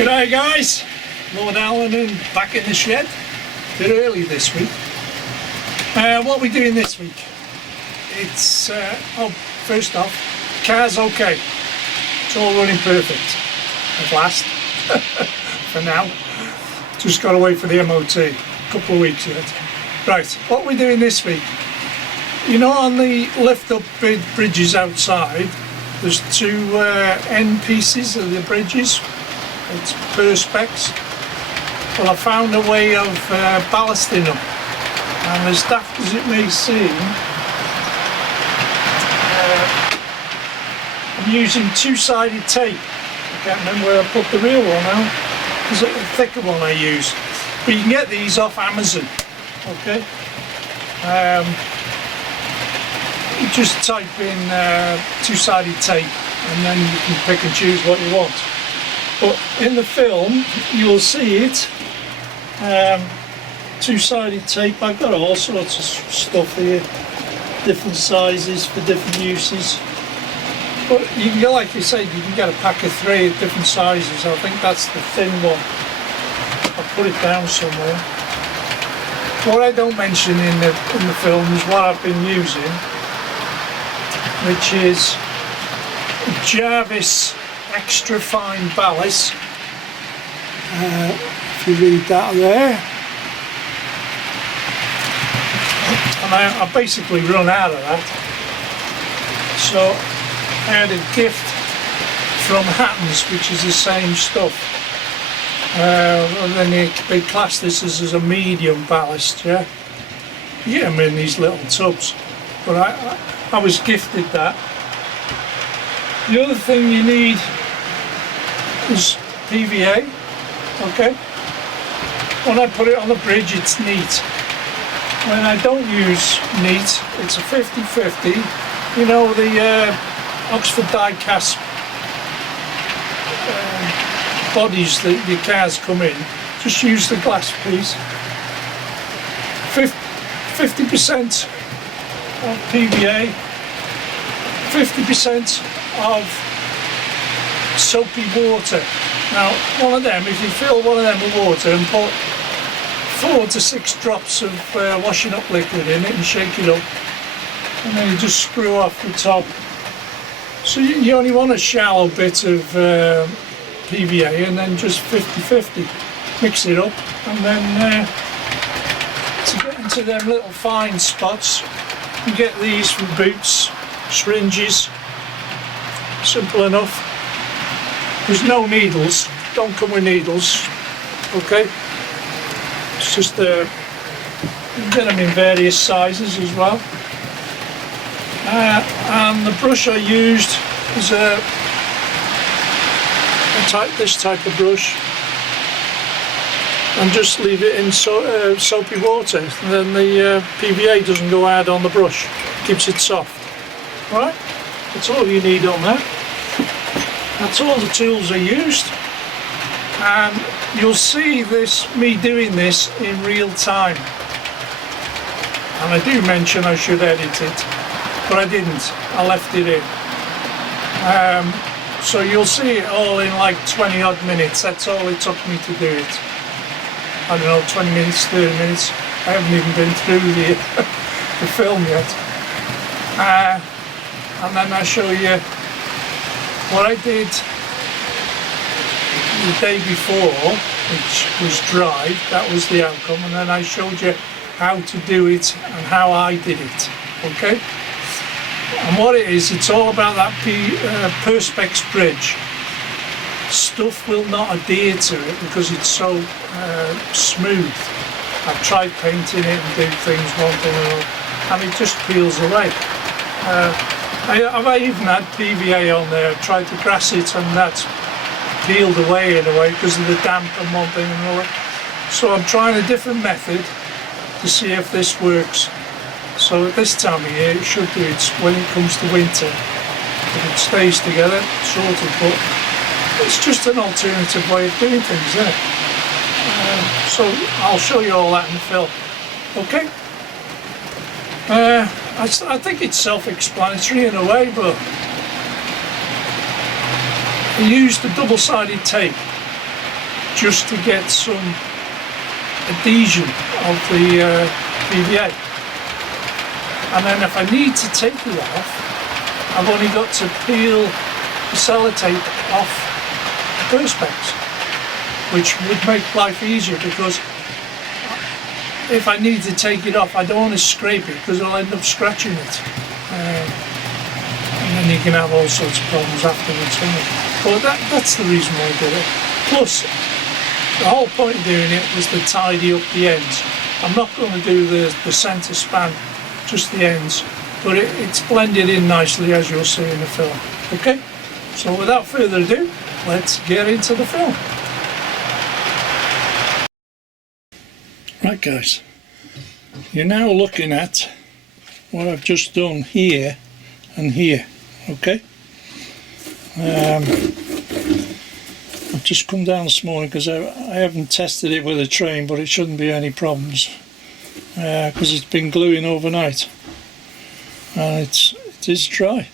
G'day guys, Lord Alan and back in the shed. A bit early this week. What are we doing this week? It's, first off, car's okay. It's all running perfect, at last, for now. Just got to wait for the MOT, a couple of weeks yet. Right, what are we doing this week? You know, on the lift up bridges outside, there's two end pieces of the bridges. It's perspex. Well, I found a way of ballasting them, and as daft as it may seem, I'm using two-sided tape. I can't remember where I put the real one now. There's a thicker one I use, but you can get these off Amazon. Okay. You just type in two-sided tape, and then you can pick and choose what you want. But in the film, you'll see it, two-sided tape. I've got all sorts of stuff here, different sizes for different uses. But you can get, like you said, you can get a pack of 3 at different sizes. I think that's the thin one. I'll put it down somewhere. What I don't mention in the film is what I've been using, which is Jarvis extra fine ballast. If you read that there, and I basically run out of that, so I had a gift from Hatton's, which is the same stuff, and then they class this as a medium ballast. Yeah, you get them in these little tubs, but I was gifted that. The other thing you need is PVA, okay? When I put it on the bridge, it's neat. When I don't use neat, it's a 50-50. You know, the Oxford die-cast bodies that your cars come in, just use the glass piece. 50% of PVA, 50% of soapy water. Now, one of them, if you fill one of them with water and put 4 to 6 drops of washing up liquid in it and shake it up, and then you just screw off the top. So you only want a shallow bit of PVA, and then just 50-50. Mix it up, and then to get into them little fine spots, you get these from Boots, syringes. Simple enough. There's no needles, don't come with needles, okay? It's just you can get them in various sizes as well. And the brush I used is this type of brush, and just leave it in soapy water, and then the PVA doesn't go hard on the brush, keeps it soft. Right? That's all you need on that. That's all the tools I used, and you'll see me doing this in real time. And I do mention I should edit it, but I didn't. I left it in. So you'll see it all in like 20 odd minutes. That's all it took me to do it. I don't know, 20 minutes, 30 minutes. I haven't even been through the film yet. And then I show you what I did the day before, which was dry. That was the outcome, and then I showed you how to do it and how I did it. Okay? And what it is, it's all about that perspex bridge. Stuff will not adhere to it because it's so smooth. I've tried painting it and doing things one thing or another, and it just peels away. I've even had PVA on there, tried to grass it, and that's peeled away in a way because of the damp and one thing and another. So I'm trying a different method to see if this works. So at this time of year it should do it when it comes to winter. If it stays together, sort of, but it's just an alternative way of doing things, isn't it? So I'll show you all that in the film. Okay? I think it's self-explanatory in a way, but I used the double-sided tape just to get some adhesion of the PVA. And then if I need to take it off, I've only got to peel the sellotape off the perspex, which would make life easier, because if I need to take it off, I don't want to scrape it because I'll end up scratching it. And then you can have all sorts of problems afterwards. But that's the reason why I did it. Plus, the whole point of doing it was to tidy up the ends. I'm not going to do the centre span, just the ends, but it's blended in nicely, as you'll see in the film. Okay, so without further ado, let's get into the film. Right guys, you're now looking at what I've just done here and here, okay? I've just come down this morning because I haven't tested it with a train, but it shouldn't be any problems because it's been gluing overnight and it is dry,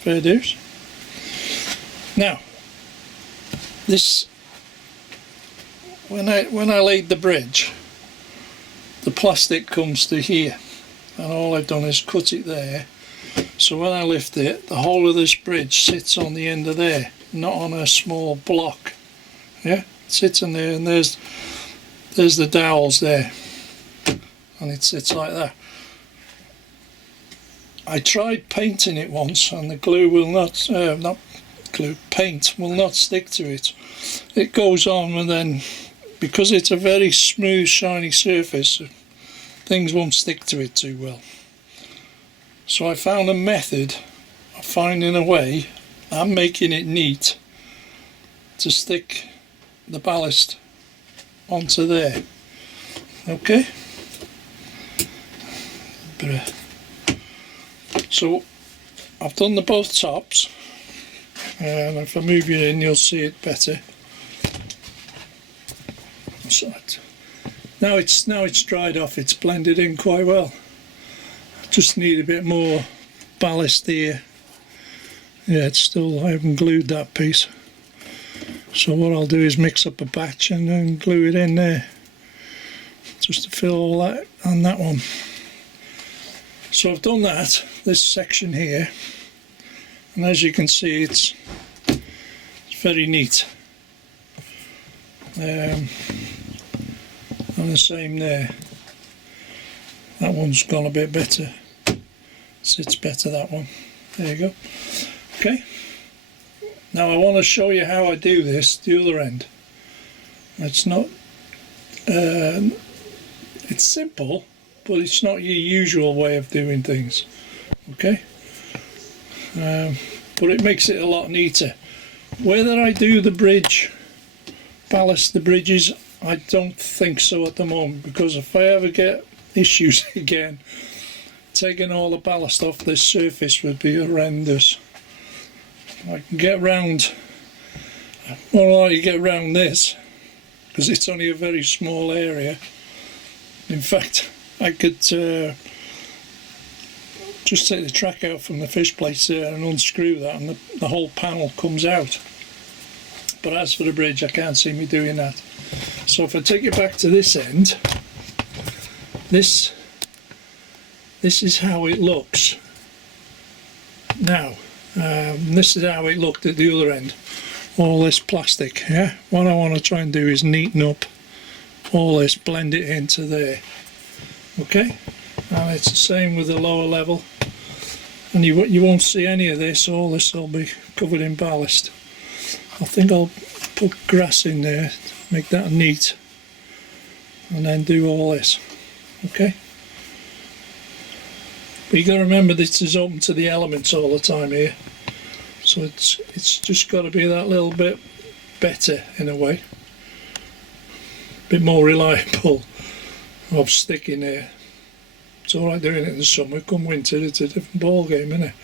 fair dues. Now, this, when I laid the bridge, the plastic comes to here, and all I've done is cut it there, so when I lift it, the whole of this bridge sits on the end of there, not on a small block. Yeah, it sits in there, and there's the dowels there, and it sits like that. I tried painting it once, and the glue will not paint will not stick to it. It goes on, and then because it's a very smooth shiny surface, things won't stick to it too well. So I found a method of finding a way and making it neat to stick the ballast onto there. Okay, so I've done the both tops, and if I move you in you'll see it better. So now it's dried off, it's blended in quite well. I just need a bit more ballast here. Yeah, it's still, I haven't glued that piece. So what I'll do is mix up a batch and then glue it in there, just to fill all that on that one. So I've done that, this section here, and as you can see it's very neat. And the same there, that one's gone a bit better, sits better, that one, there you go. Okay, now I want to show you how I do this, the other end. It's not, it's simple, but it's not your usual way of doing things, okay? But it makes it a lot neater. Whether I do the bridge, ballast the bridges, I don't think so at the moment, because if I ever get issues again, taking all the ballast off this surface would be horrendous. I can get round, well, you get round this, because it's only a very small area. In fact, I could just take the track out from the fish plates there and unscrew that, and the whole panel comes out. But as for the bridge, I can't see me doing that. So if I take it back to this end, this is how it looks now. This is how it looked at the other end. All this plastic, yeah? What I want to try and do is neaten up all this, blend it into there. Okay? And it's the same with the lower level. And you won't see any of this, all this will be covered in ballast. I think I'll put grass in there, make that neat, and then do all this. Okay? But you got to remember this is open to the elements all the time here, so it's just got to be that little bit better in a way, a bit more reliable of sticking there. It's alright doing it in the summer, come winter it's a different ball game, isn't it?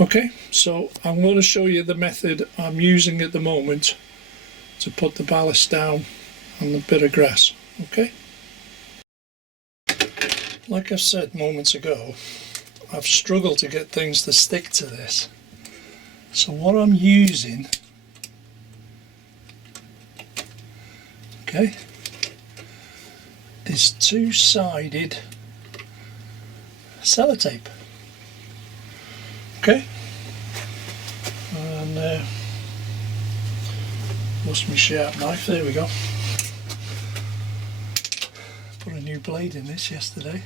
Okay, so I'm going to show you the method I'm using at the moment to put the ballast down on the bit of grass. Okay, like I said moments ago, I've struggled to get things to stick to this, so what I'm using okay, is two-sided sellotape. Okay, and lost my sharp knife. There we go. Put a new blade in this yesterday.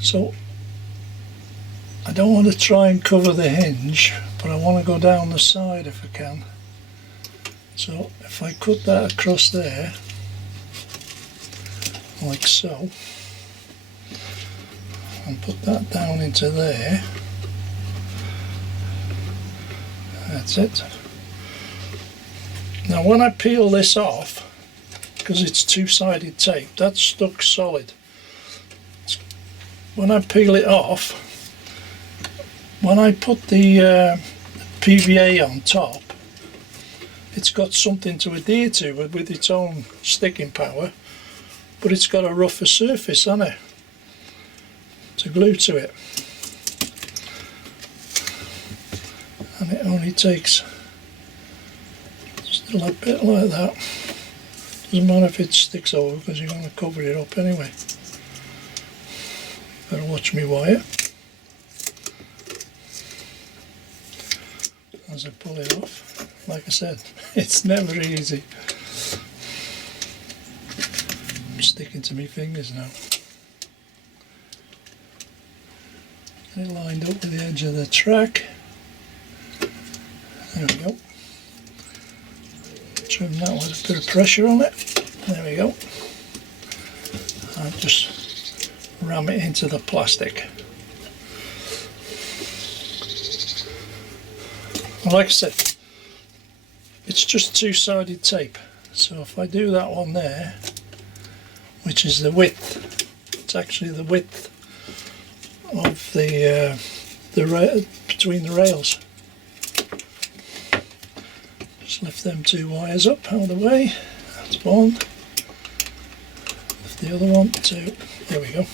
So I don't want to try and cover the hinge, but I want to go down the side if I can. So if I cut that across there, like so, and put that down into there, that's it. Now when I peel this off, because it's two-sided tape, that's stuck solid. When I peel it off, when I put the PVA on top, it's got something to adhere to with its own sticking power, but it's got a rougher surface on it to glue to it. And it only takes just a little bit like that. Doesn't matter if it sticks over because you're going to cover it up anyway. Better watch me wire as I pull it off. Like I said, it's never easy. I'm sticking to my fingers now. Get it lined up with the edge of the track. There we go. Trim that with a bit of pressure on it. There we go. And just ram it into the plastic. And like I said, it's just two-sided tape. So if I do that one there, which is the width, it's actually the width of the between the rails. Just lift them two wires up out of the way. That's one. Lift the other one, two. There we go.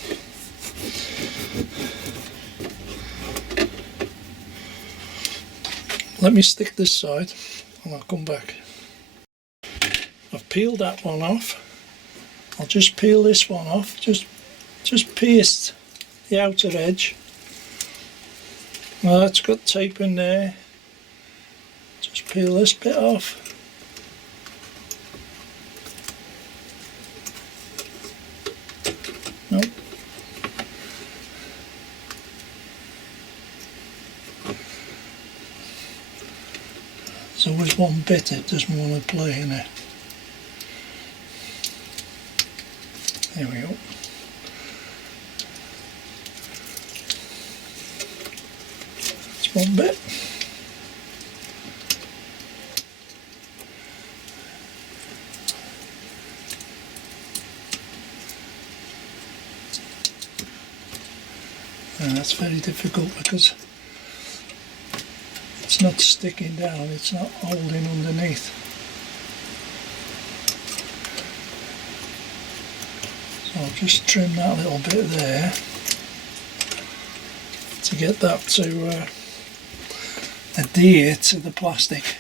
Let me stick this side and I'll come back. I've peeled that one off. I'll just peel this one off. Just pierced the outer edge. Well, that's got tape in there. Just peel this bit off. Nope. There's always one bit it doesn't want to play in it. There we go. That's one bit. And that's very difficult because it's not sticking down, it's not holding underneath. So I'll just trim that little bit there to get that to adhere to the plastic,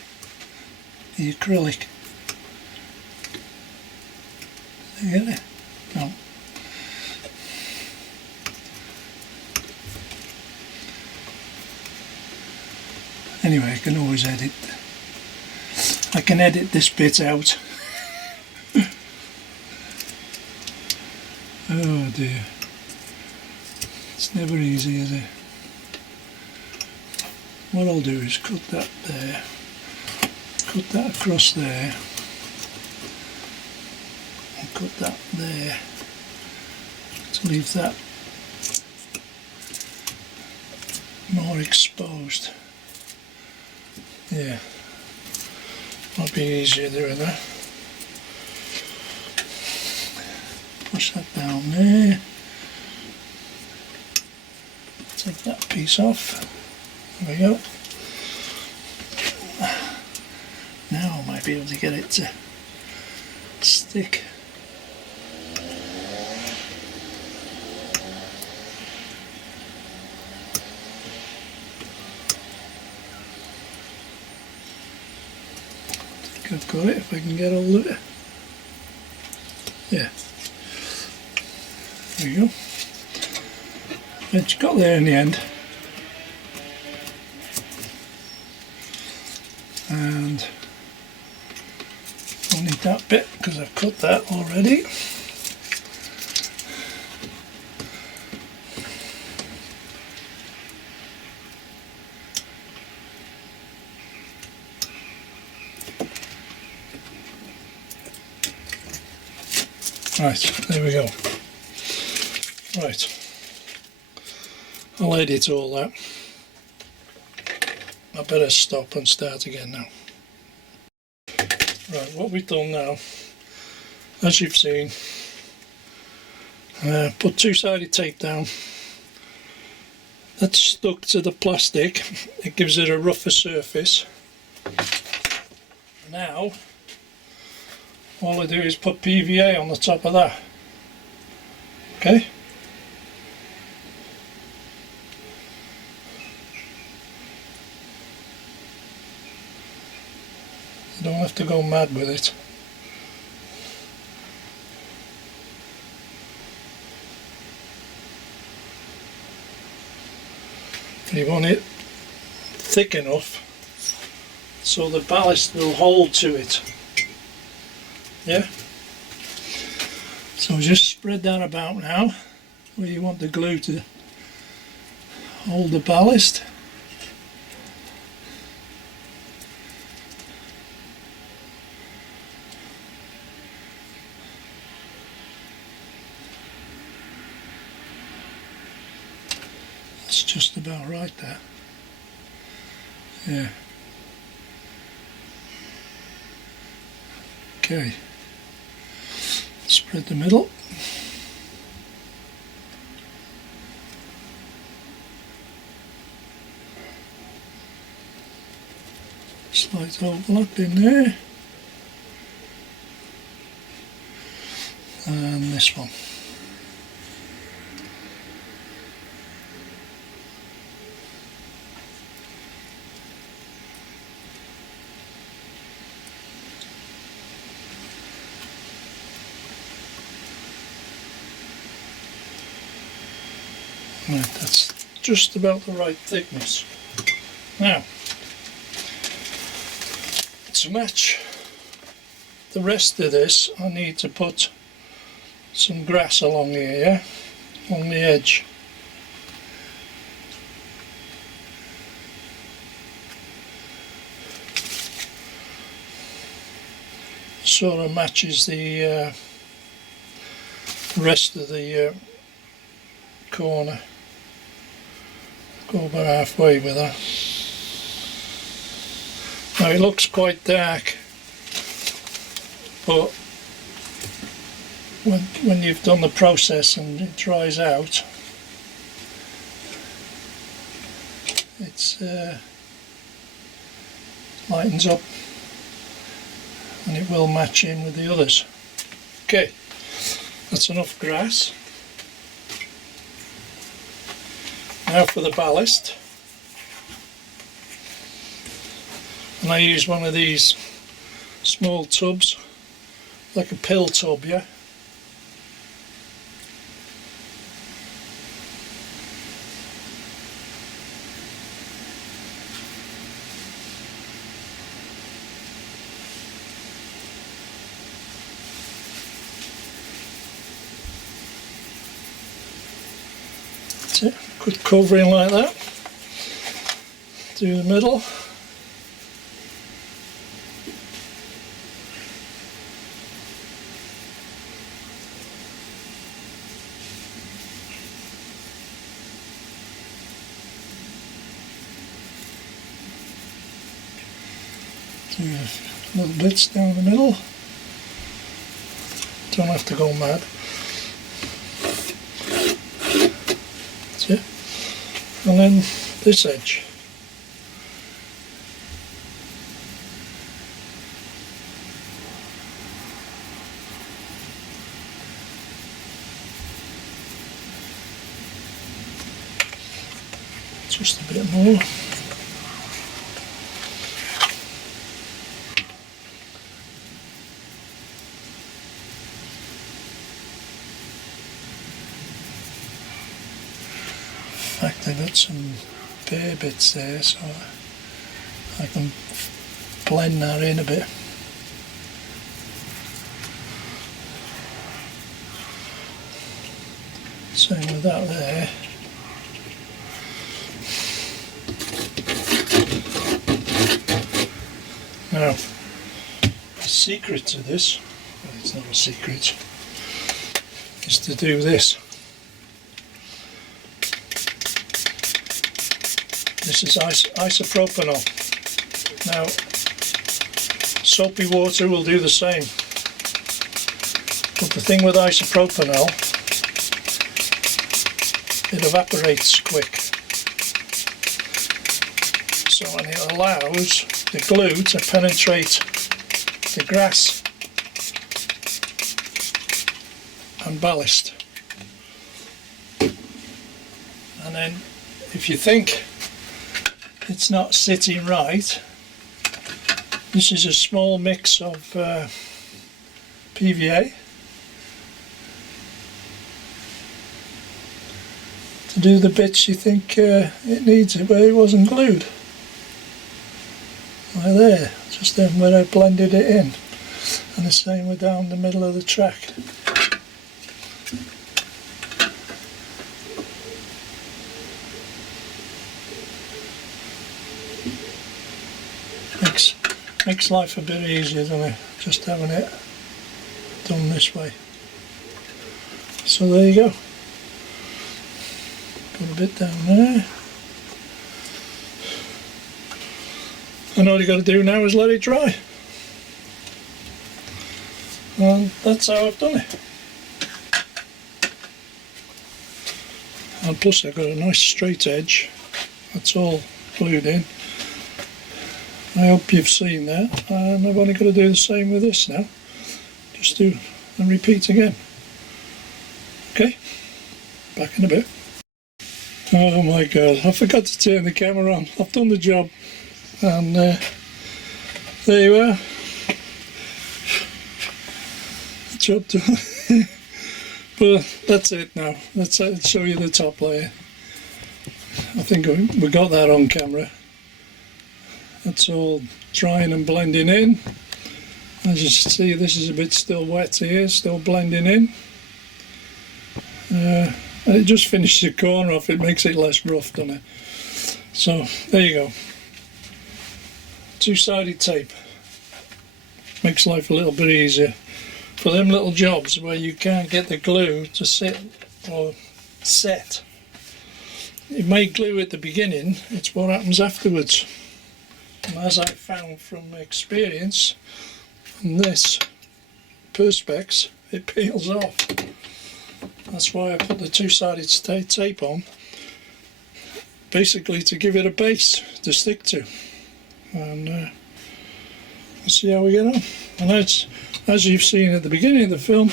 the acrylic. You get it? No. Anyway, I can always edit. I can edit this bit out. Oh dear. It's never easy, is it? What I'll do is cut that there, cut that across there, and cut that there to leave that more exposed. Yeah, might be easier doing that. Push that down there. Take that piece off. There we go. Now I might be able to get it to stick. I've got it if I can get hold of it. Yeah. There you go. It's got there in the end. And I'll need that bit because I've cut that already. Right, there we go. Right, I'll edit all that. I better stop and start again now. Right, what we've done now, as you've seen, put two-sided tape down. That's stuck to the plastic. It gives it a rougher surface. Now, all I do is put PVA on the top of that. Okay? You don't have to go mad with it. You want it thick enough so the ballast will hold to it. Yeah? So just spread that about now where you want the glue to hold the ballast. That's just about right there. Yeah. Okay. Spread the middle. Slight overlap in there. And this one. Right, that's just about the right thickness. Now, to match the rest of this, I need to put some grass along here, yeah? Along the edge. Sort of matches the rest of the corner. Go about halfway with that. Now it looks quite dark, but when you've done the process and it dries out, it's lightens up and it will match in with the others. Okay, that's enough grass. Now for the ballast, and I use one of these small tubs, like a pill tub, yeah? That's it, quick covering like that, through the middle. Do little bits down the middle. Don't have to go mad. That's it. And then this edge. Just a bit more. fact, I've got some bare bits there, so I can blend that in a bit. Same with that there. Now, the secret to this, well, it's not a secret, is to do this. This is isopropanol. Now, soapy water will do the same. But the thing with isopropanol, it evaporates quick. So, and it allows the glue to penetrate the grass and ballast. And then if you think it's not sitting right, this is a small mix of PVA to do the bits you think it needs where it wasn't glued. Like there, just then where I blended it in, and the same with down the middle of the track. Makes life a bit easier, doesn't it? Just having it done this way. So there you go. Put a bit down there. And all you got to do now is let it dry. And that's how I've done it. And plus I've got a nice straight edge. That's all glued in. I hope you've seen that, and I've only got to do the same with this now. Just do and repeat again. Okay, back in a bit. Oh my god, I forgot to turn the camera on. I've done the job, and there you are. Job done. But that's it now. Let's show you the top layer. I think we got that on camera. That's all drying and blending in. As you see, this is a bit still wet here, still blending in. And it just finishes the corner off, it makes it less rough, doesn't it? So, there you go. Two-sided tape. Makes life a little bit easier. For them little jobs where you can't get the glue to sit or set. It may glue at the beginning, it's what happens afterwards. And as I found from experience, on this Perspex, it peels off. That's why I put the two-sided tape on, basically to give it a base to stick to. And let's see how we get on. And as you've seen at the beginning of the film,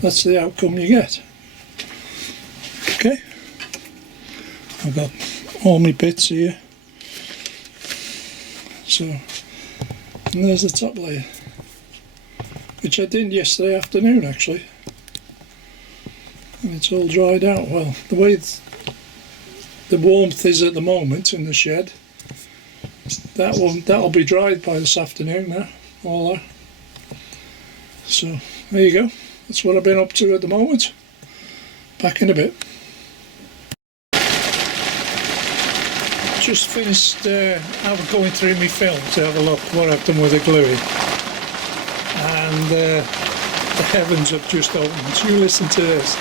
that's the outcome you get. Okay, I've got all my bits here. So, and there's the top layer, which I did yesterday afternoon actually, and it's all dried out. Well, the way the warmth is at the moment in the shed, that'll be dried by this afternoon now, all that. So there you go, that's what I've been up to at the moment. Back in a bit. Just finished going through my film to have a look what I've done with the gluing, and the heavens have just opened. You listen to this.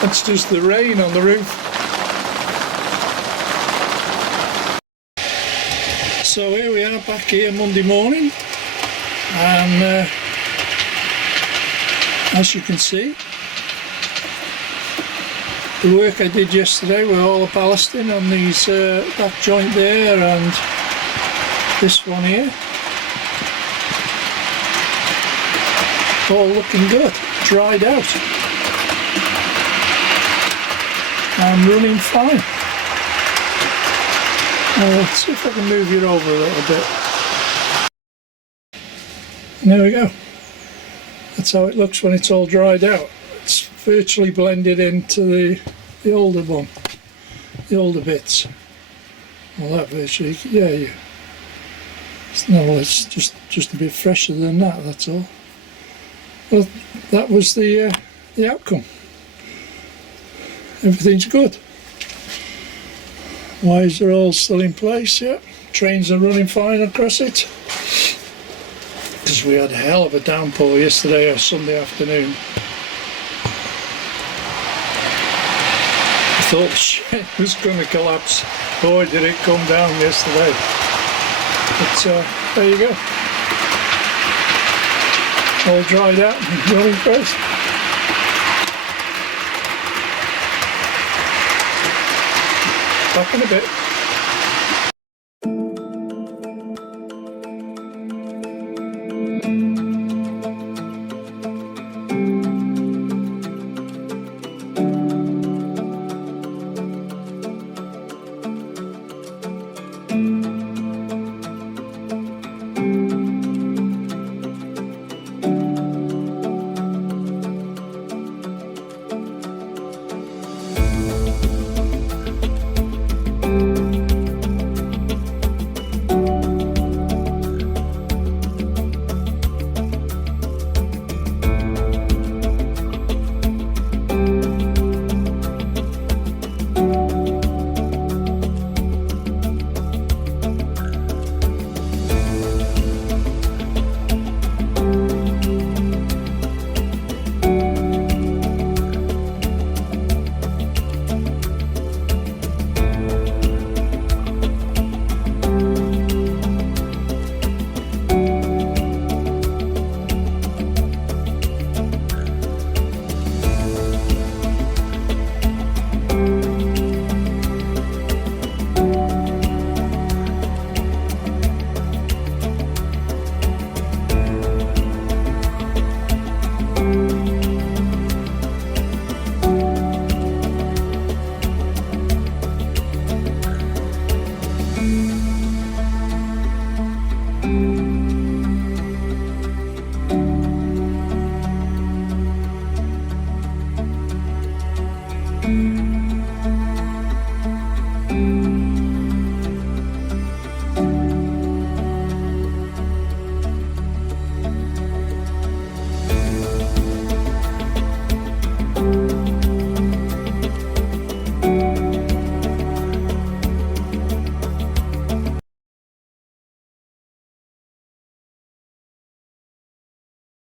That's just the rain on the roof. So here we are back here Monday morning, and as you can see, the work I did yesterday with all the ballasting on these that joint there and this one here, all looking good, dried out. and running fine. Let's see if I can move it over a little bit. And there we go. That's how it looks when it's all dried out. It's virtually blended into the older one, the older bits. Well, that virtually, yeah. No, it's just a bit fresher than that. That's all. Well, that was the outcome. Everything's good. Wires are all still in place. Yeah, trains are running fine across it. Because we had a hell of a downpour yesterday or Sunday afternoon. I thought the shed was going to collapse. Boy, did it come down yesterday. But there you go. All dried out and running first. Back in a bit.